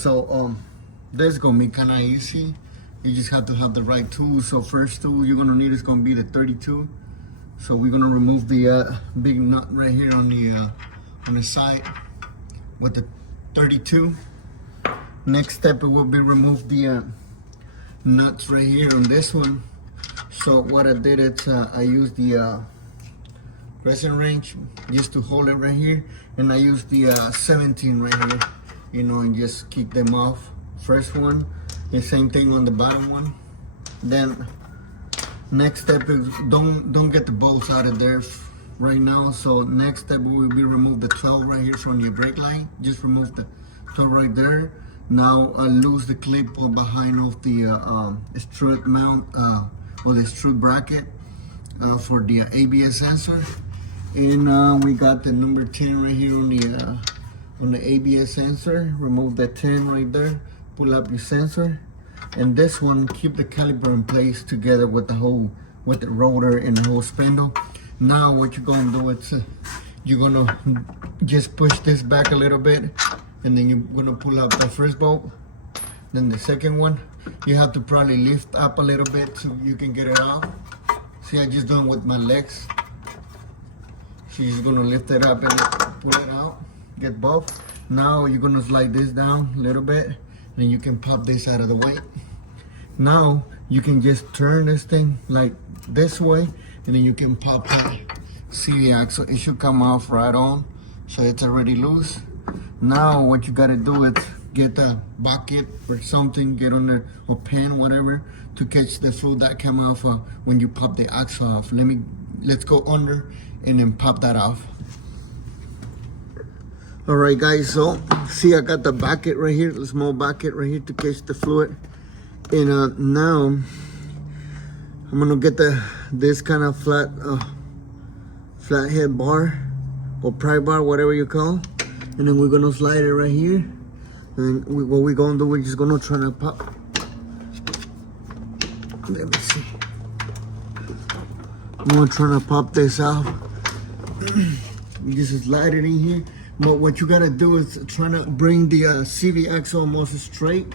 so this is gonna be kind of easy. You just have to have the right tool. So first tool you're gonna need is gonna be the 32. So we're gonna remove the big nut right here on the side with the 32. Next step, it will be remove the nuts right here on this one. So what I did is I used the resin wrench just to hold it right here, and I used the 17 right here, you know, and just kick them off. First one, the same thing on the bottom one. Then next step is don't get the bolts out of there right now. So next step will be remove the 12 right here from your brake line. Just remove the 12 right there. Now lose the clip behind of the strut mount or the strut bracket for the ABS sensor. And we got the number 10 right here on the ABS sensor. Remove that 10 right there. Pull up your sensor. And this one, keep the caliper in place together with the rotor and the whole spindle. Now what you're gonna do is you're gonna just push this back a little bit, and then you're gonna pull out the first bolt. Then the second one, you have to probably lift up a little bit so you can get it off. See, I just do it with my legs. So you're gonna lift it up and pull it out, get both. Now you're gonna slide this down a little bit, then you can pop this out of the way. Now you can just turn this thing like this way, and then you can pop it. See the axle, it should come off right on, so it's already loose. Now what you gotta do is get a bucket or something, get on there, or pen, whatever, to catch the fluid that came off when you pop the axle off. Let's go under and then pop that off. All right, guys, so see, I got the bucket right here, the small bucket right here to catch the fluid. And now I'm gonna get this kind of flat head bar or pry bar, whatever you call, and then we're gonna slide it right here. And what we're gonna do, we're just gonna try to pop. Let me see. I'm gonna try to pop this out. You just slide it in here. But what you gotta do is try to bring the civic axle almost straight,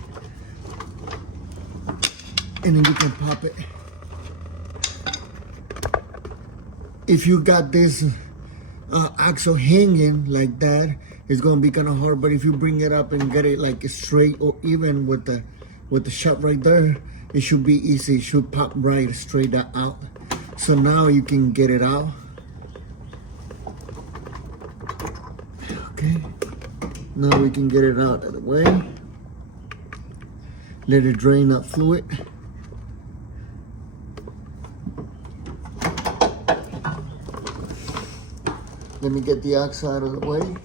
and then you can pop it. If you got this axle hanging like that, it's gonna be kind of hard. But if you bring it up and get it like straight or even with the shot right there, it should be easy. It should pop right straight out. So now you can get it out. Okay, now we can get it out of the way. Let it drain that fluid. Let me get the axle out of the way.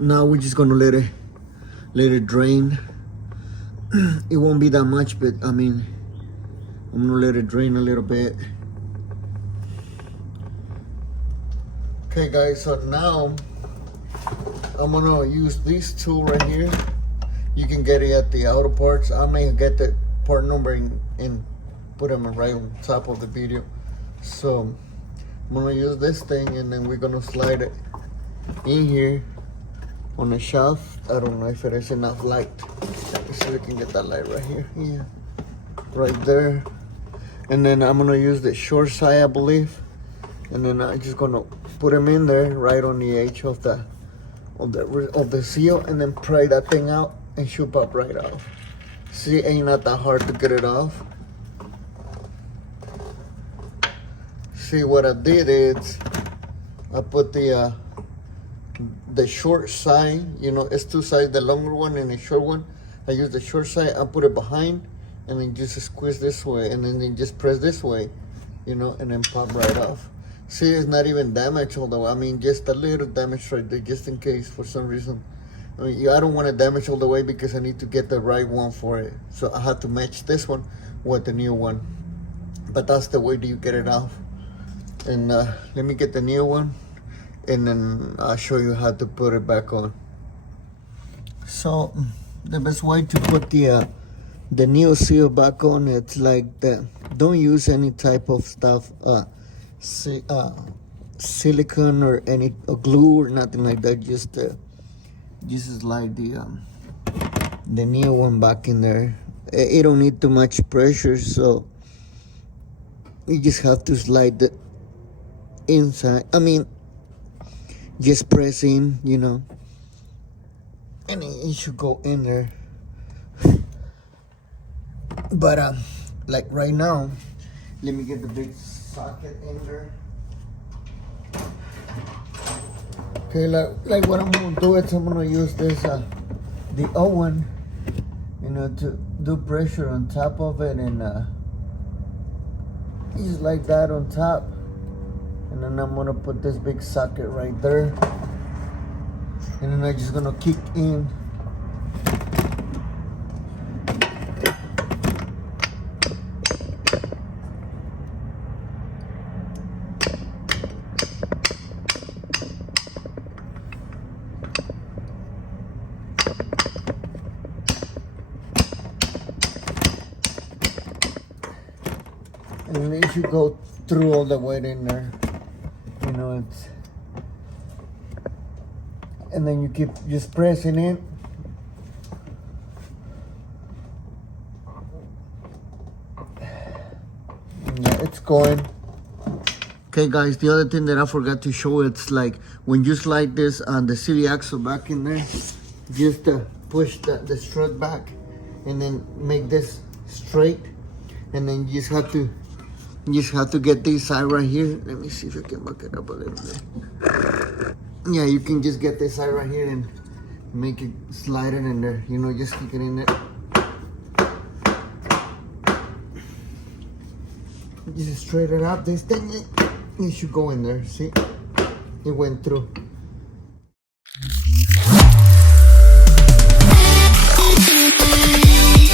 Now we're just gonna let it drain. It won't be that much, but I mean, I'm gonna let it drain a little bit. Okay, guys, so now I'm gonna use this tool right here. You can get it at the auto parts. I may get the part number and put them right on top of the video. So I'm gonna use this thing, and then we're gonna slide it in here on the shaft. I don't know if it is enough light. Let's see if we can get that light right here. Yeah, right there. And then I'm gonna use the short side, I believe. And then I'm just gonna put them in there right on the edge of the seal, and then pry that thing out and shoot pop right off. See, it ain't not that hard to get it off. See, what I did is I put the short side, you know, it's two sides, the longer one and the short one. I use the short side, I put it behind, and then just squeeze this way, and then just press this way, you know, and then pop right off. See, it's not even damaged, although, I mean, just a little damage right there, just in case for some reason. I mean, I don't want to damage all the way because I need to get the right one for it. So I had to match this one with the new one. But that's the way that you get it off. And let me get the new one, and then I'll show you how to put it back on. So the best way to put the new seal back on, it's like that. Don't use any type of stuff, silicone or any glue or nothing like that. Just slide the new one back in there. It don't need too much pressure, so you just have to slide the inside. I mean, just press in, and it should go in there. But like right now, let me get the big socket in there. Okay, like what I'm gonna do is I'm gonna use this the oven, to do pressure on top of it, and just like that on top, and then I'm gonna put this big socket right there, and then I'm just gonna kick in. And it should go through all the way in there. It's, and then you keep just pressing it. Yeah, it's going. Okay guys, the other thing that I forgot to show, it's like when you slide this on the civic axle back in there, just push the strut back and then make this straight, and then you just have to get this side right here. Let me see if I can back it up a little bit. Yeah, you can just get this side right here and make it slide it in there. Just kick it in there. Just straight it up. This thing, it should go in there. See? It went through.